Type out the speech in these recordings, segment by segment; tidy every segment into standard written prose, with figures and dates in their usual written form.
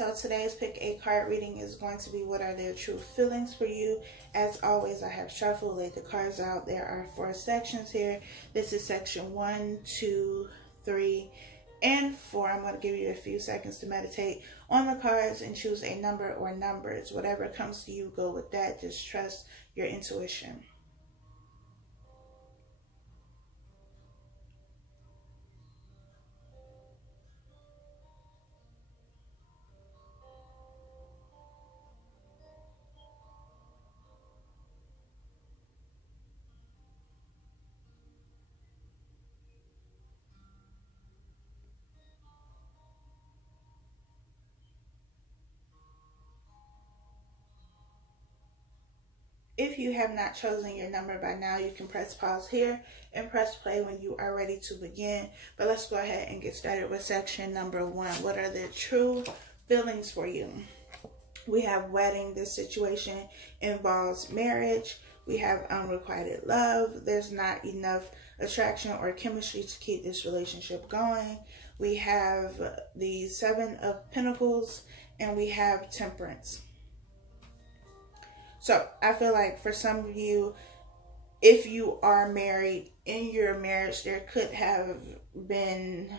so today's pick a card reading is going to be what are their true feelings for you. As always, I have shuffled, laid the cards out. There are 4 sections here. This is section 1, 2, 3, and 4. I'm going to give you a few seconds to meditate on the cards and choose a number or numbers. Whatever comes to you, go with that. Just trust your intuition. If you have not chosen your number by now, you can press pause here and press play when you are ready to begin. But let's go ahead and get started with section number 1. What are the true feelings for you? We have wedding. This situation involves marriage. We have unrequited love. There's not enough attraction or chemistry to keep this relationship going. We have the 7 of Pentacles, and we have Temperance. So I feel like for some of you, if you are married, in your marriage, there could have been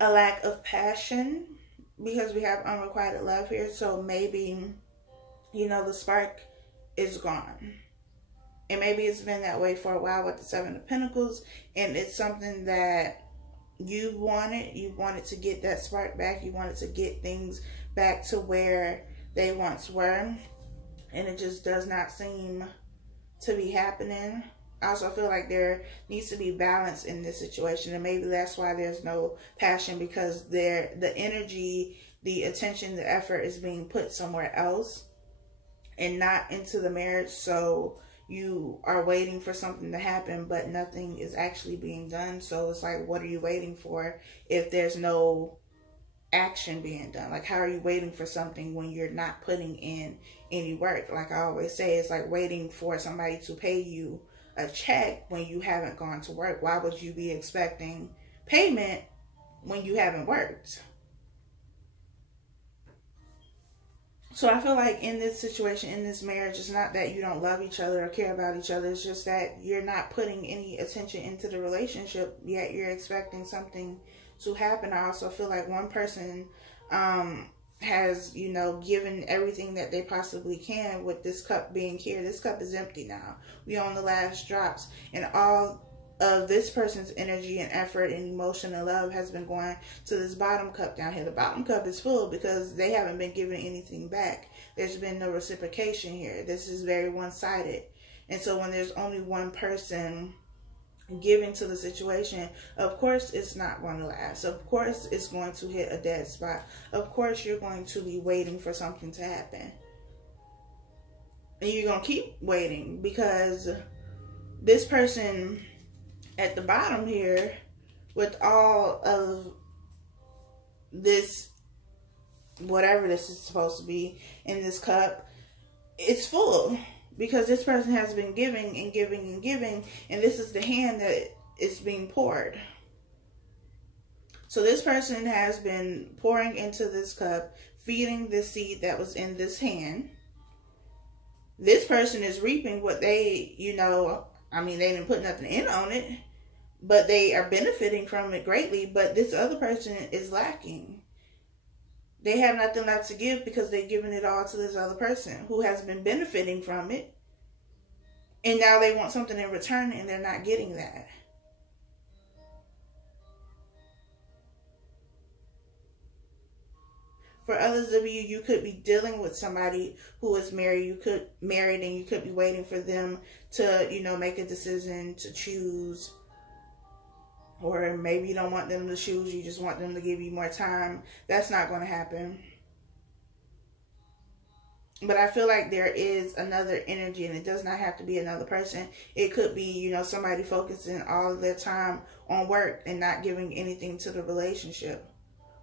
a lack of passion because we have unrequited love here. So maybe, you know, the spark is gone. And maybe it's been that way for a while with the 7 of Pentacles. And it's something that you wanted to get that spark back. You wanted to get things back to where they once were, and it just does not seem to be happening. I also feel like there needs to be balance in this situation, and maybe that's why there's no passion, because the energy, the attention, the effort is being put somewhere else and not into the marriage. So you are waiting for something to happen, but nothing is actually being done. So it's like, what are you waiting for if there's no action being done? Like, how are you waiting for something when you're not putting in any work? Like I always say, it's like waiting for somebody to pay you a check when you haven't gone to work. Why would you be expecting payment when you haven't worked? So I feel like in this situation, in this marriage, it's not that you don't love each other or care about each other. It's just that you're not putting any attention into the relationship, yet you're expecting something to happen. I also feel like one person has, you know, given everything that they possibly can with this cup being here. This cup is empty now. We on the last drops, and all of this person's energy and effort and emotion and love has been going to this bottom cup down here. The bottom cup is full because they haven't been given anything back. There's been no reciprocation here. This is very one-sided. And so when there's only one person giving to the situation, of course it's not going to last. Of course it's going to hit a dead spot. Of course you're going to be waiting for something to happen. And you're going to keep waiting because this person at the bottom here, with all of this, whatever this is supposed to be in this cup, it's full. Because this person has been giving and giving and giving, and this is the hand that is being poured. So this person has been pouring into this cup, feeding the seed that was in this hand. This person is reaping what they, you know, I mean, they didn't put nothing in on it, but they are benefiting from it greatly. But this other person is lacking. They have nothing left to give because they've given it all to this other person who has been benefiting from it. And now they want something in return, and they're not getting that. For others of you, you could be dealing with somebody who is married. You could married, and you could be waiting for them to, you know, make a decision to choose. Or maybe you don't want them to choose. You just want them to give you more time. That's not going to happen. But I feel like there is another energy, and it does not have to be another person. It could be, you know, somebody focusing all of their time on work and not giving anything to the relationship.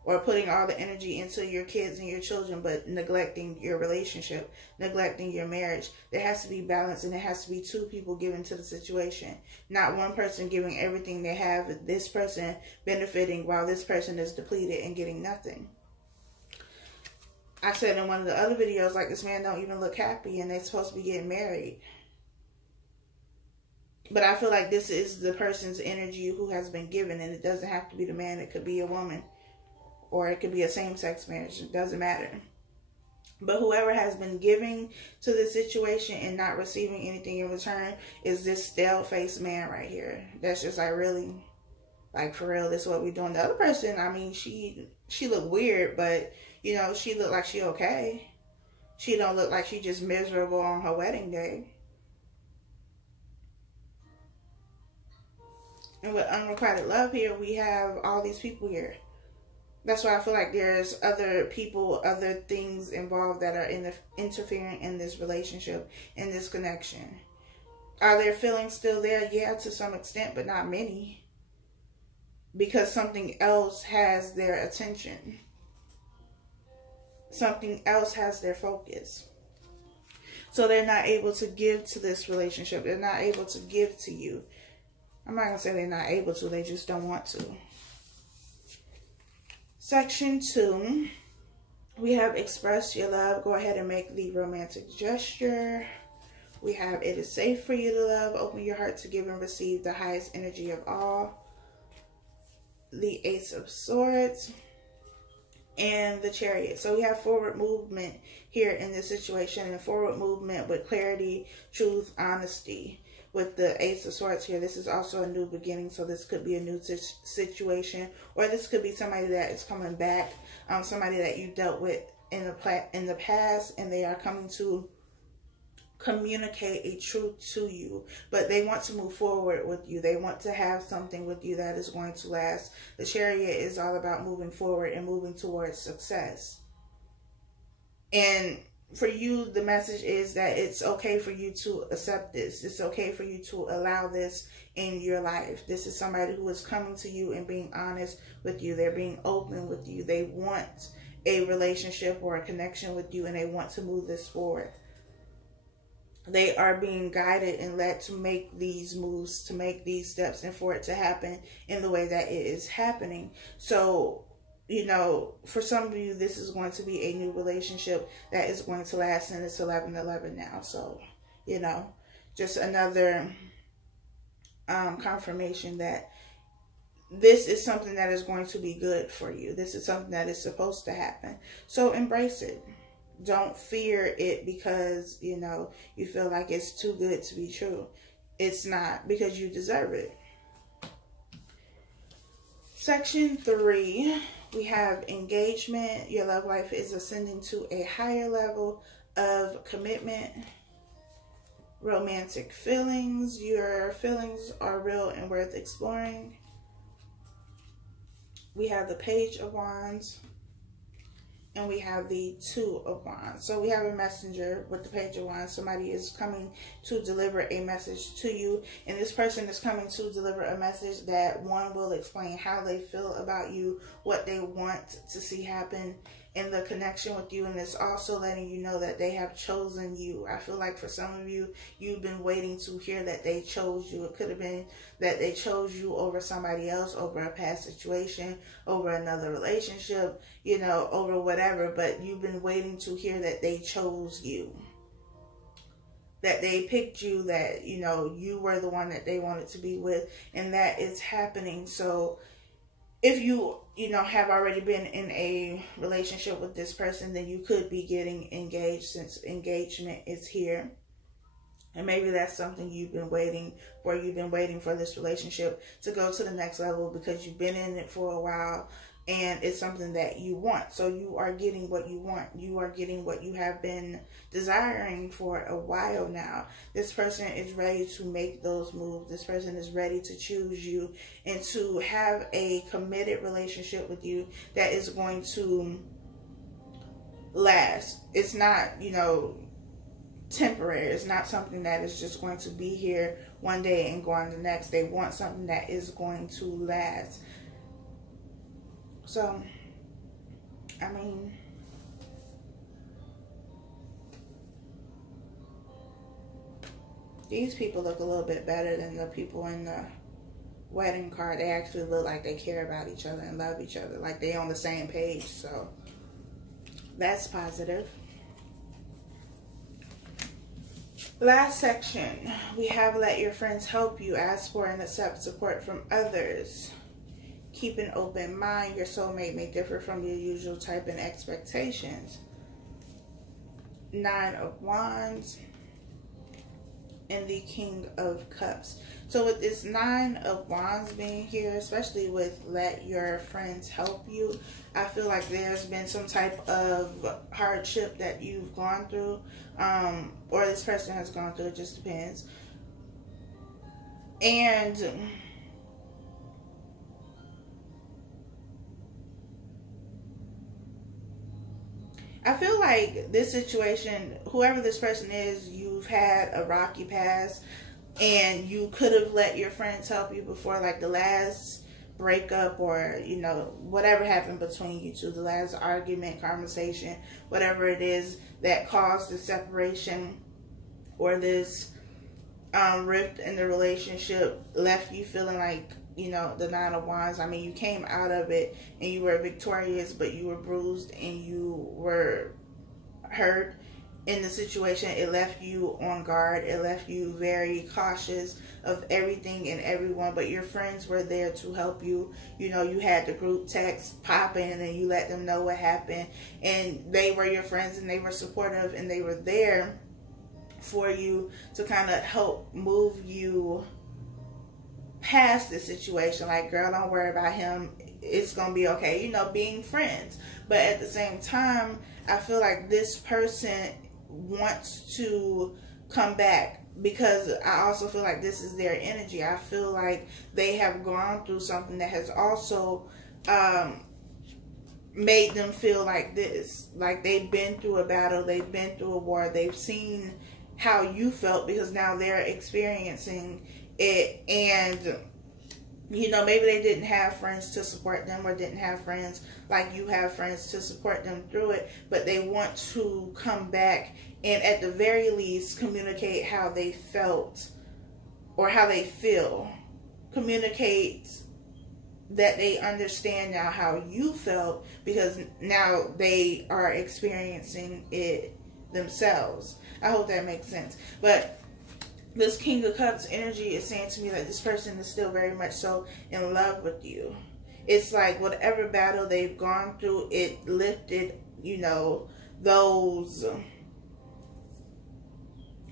Or putting all the energy into your kids and your children, but neglecting your relationship, neglecting your marriage. There has to be balance, and there has to be 2 people giving to the situation. Not one person giving everything they have, this person benefiting while this person is depleted and getting nothing. I said in one of the other videos, like, this man don't even look happy and they're supposed to be getting married. But I feel like this is the person's energy who has been given, and it doesn't have to be the man. It could be a woman, or it could be a same-sex marriage. It doesn't matter. But whoever has been giving to the situation and not receiving anything in return is this stale-faced man right here. That's just like, really, like, for real, this is what we're doing. The other person, I mean, she looked weird, but, you know, she looked like she okay. She don't look like she just miserable on her wedding day. And with unrequited love here, we have all these people here. That's why I feel like there's other people, other things involved that are interfering in this relationship, in this connection. Are their feelings still there? Yeah, to some extent, but not many. Because something else has their attention. Something else has their focus. So they're not able to give to this relationship. They're not able to give to you. I'm not going to say they're not able to. They just don't want to. Section 2. We have express your love. Go ahead and make the romantic gesture. We have it is safe for you to love. Open your heart to give and receive the highest energy of all. The Ace of Swords. And the Chariot. So we have forward movement here in this situation. And forward movement with clarity, truth, honesty. With the Ace of Swords here, this is also a new beginning. So this could be a new situation, or this could be somebody that is coming back, somebody that you dealt with in the past, and they are coming to communicate a truth to you. But they want to move forward with you. They want to have something with you that is going to last. The Chariot is all about moving forward and moving towards success. And for you, the message is that it's okay for you to accept this. It's okay for you to allow this in your life. This is somebody who is coming to you and being honest with you. They're being open with you. They want a relationship or a connection with you, and they want to move this forward. They are being guided and led to make these moves, to make these steps, and for it to happen in the way that it is happening. So, you know, for some of you, this is going to be a new relationship that is going to last, and it's 11/11 now. So, you know, just another confirmation that this is something that is going to be good for you. This is something that is supposed to happen. So embrace it. Don't fear it because, you know, you feel like it's too good to be true. It's not, because you deserve it. Section 3, we have engagement. Your love life is ascending to a higher level of commitment. Romantic feelings. Your feelings are real and worth exploring. We have the Page of Wands. And we have the Two of Wands. So we have a messenger with the Page of Wands. Somebody is coming to deliver a message to you. And this person is coming to deliver a message that, one, will explain how they feel about you, what they want to see happen in the connection with you. And it's also letting you know that they have chosen you. I feel like for some of you, you've been waiting to hear that they chose you. It could have been that they chose you over somebody else, over a past situation, over another relationship, you know, over whatever. But you've been waiting to hear that they chose you. That they picked you, that, you know, you were the one that they wanted to be with. And that is happening. So if you know, have already been in a relationship with this person, then you could be getting engaged, since engagement is here. And maybe that's something you've been waiting for. You've been waiting for this relationship to go to the next level because you've been in it for a while. And it's something that you want. So you are getting what you want. You are getting what you have been desiring for a while now. This person is ready to make those moves. This person is ready to choose you and to have a committed relationship with you that is going to last. It's not, you know, temporary. It's not something that is just going to be here one day and go on the next. They want something that is going to last. So, I mean, these people look a little bit better than the people in the wedding card. They actually look like they care about each other and love each other, like they on the same page. So, That's positive. Last section, we have let your friends help you. Ask for and accept support from others. Keep an open mind. Your soulmate may differ from your usual type and expectations. 9 of Wands and the King of Cups. So with this 9 of Wands being here, especially with let your friends help you, I feel like there's been some type of hardship that you've gone through, or this person has gone through. It just depends. And I feel like this situation, whoever this person is, you've had a rocky past, and you could have let your friends help you before, like the last breakup, or, you know, whatever happened between you two, the last argument, conversation, whatever it is that caused the separation or this rift in the relationship, left you feeling like, you know, the 9 of Wands. I mean, you came out of it and you were victorious, but you were bruised and you were hurt in the situation. It left you on guard. It left you very cautious of everything and everyone, but your friends were there to help you. You know, you had the group text pop in and you let them know what happened, and they were your friends and they were supportive and they were there for you to kind of help move you past the situation. Like, girl, don't worry about him. It's going to be okay. You know, being friends. But at the same time, I feel like this person wants to come back, because I also feel like this is their energy. I feel like they have gone through something that has also made them feel like this. Like, they've been through a battle. They've been through a war. They've seen how you felt, because now they're experiencing it. And, you know, maybe they didn't have friends to support them, or didn't have friends like you have friends to support them through it, but they want to come back and at the very least communicate how they felt or how they feel. Communicate that they understand now how you felt, because now they are experiencing it themselves. I hope that makes sense. But this King of Cups energy is saying to me that this person is still very much so in love with you. It's like whatever battle they've gone through, it lifted, you know, those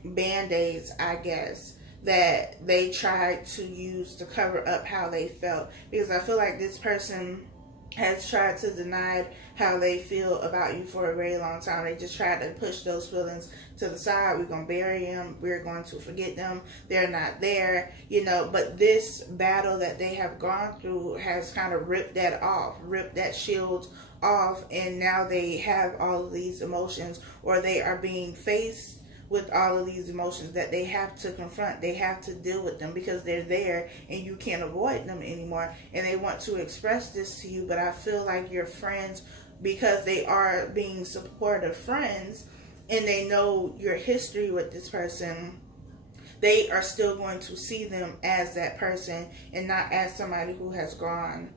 band-aids, I guess, that they tried to use to cover up how they felt. Because I feel like this person has tried to deny how they feel about you for a very long time. They just tried to push those feelings to the side. We're going to bury them. We're going to forget them. They're not there, you know. But this battle that they have gone through has kind of ripped that off, ripped that shield off. And now they have all of these emotions, or they are being faced with all of these emotions that they have to confront. They have to deal with them because they're there and you can't avoid them anymore. And they want to express this to you, but I feel like your friends, because they are being supportive friends and they know your history with this person, they are still going to see them as that person and not as somebody who has gone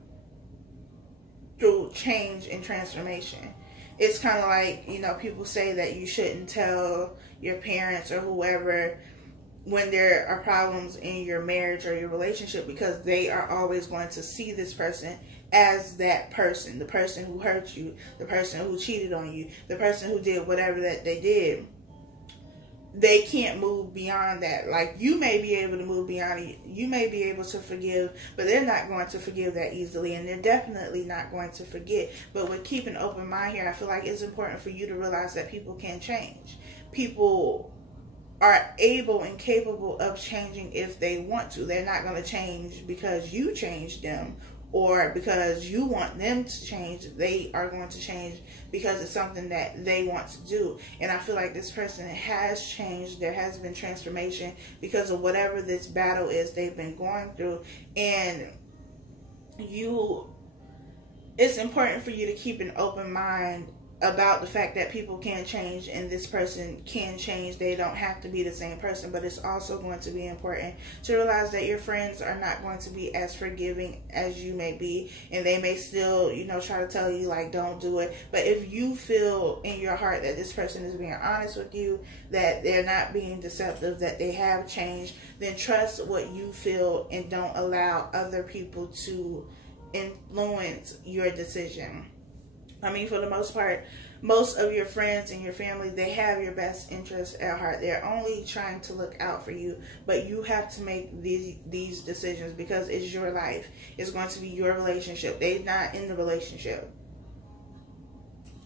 through change and transformation. It's kind of like, you know, people say that you shouldn't tell your parents or whoever when there are problems in your marriage or your relationship, because they are always going to see this person as that person, the person who hurt you, the person who cheated on you, the person who did whatever that they did. They can't move beyond that. Like, you may be able to move beyond it. You may be able to forgive, but they're not going to forgive that easily, and they're definitely not going to forget. But with keeping an open mind here, I feel like it's important for you to realize that people can change. People are able and capable of changing if they want to. They're not going to change because you changed them or because you want them to change. They are going to change because it's something that they want to do. And I feel like this person has changed. There has been transformation because of whatever this battle is they've been going through. And it's important for you to keep an open mind about the fact that people can change and this person can change. They don't have to be the same person, but it's also going to be important to realize that your friends are not going to be as forgiving as you may be, and they may still, you know, try to tell you like don't do it. But if you feel in your heart that this person is being honest with you, that they're not being deceptive, that they have changed, then trust what you feel and don't allow other people to influence your decision. I mean, for the most part, most of your friends and your family, they have your best interests at heart. They're only trying to look out for you, but you have to make these decisions because it's your life. It's going to be your relationship. They're not in the relationship.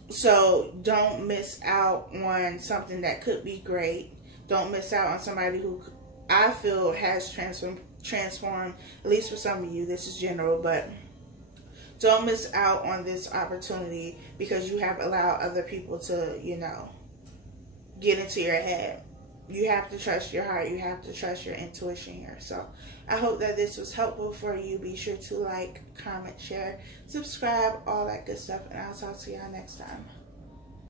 So don't miss out on something that could be great. Don't miss out on somebody who I feel has transformed, at least for some of you. This is general, but don't miss out on this opportunity because you have allowed other people to, you know, get into your head. You have to trust your heart. You have to trust your intuition here. So I hope that this was helpful for you. Be sure to like, comment, share, subscribe, all that good stuff. And I'll talk to y'all next time.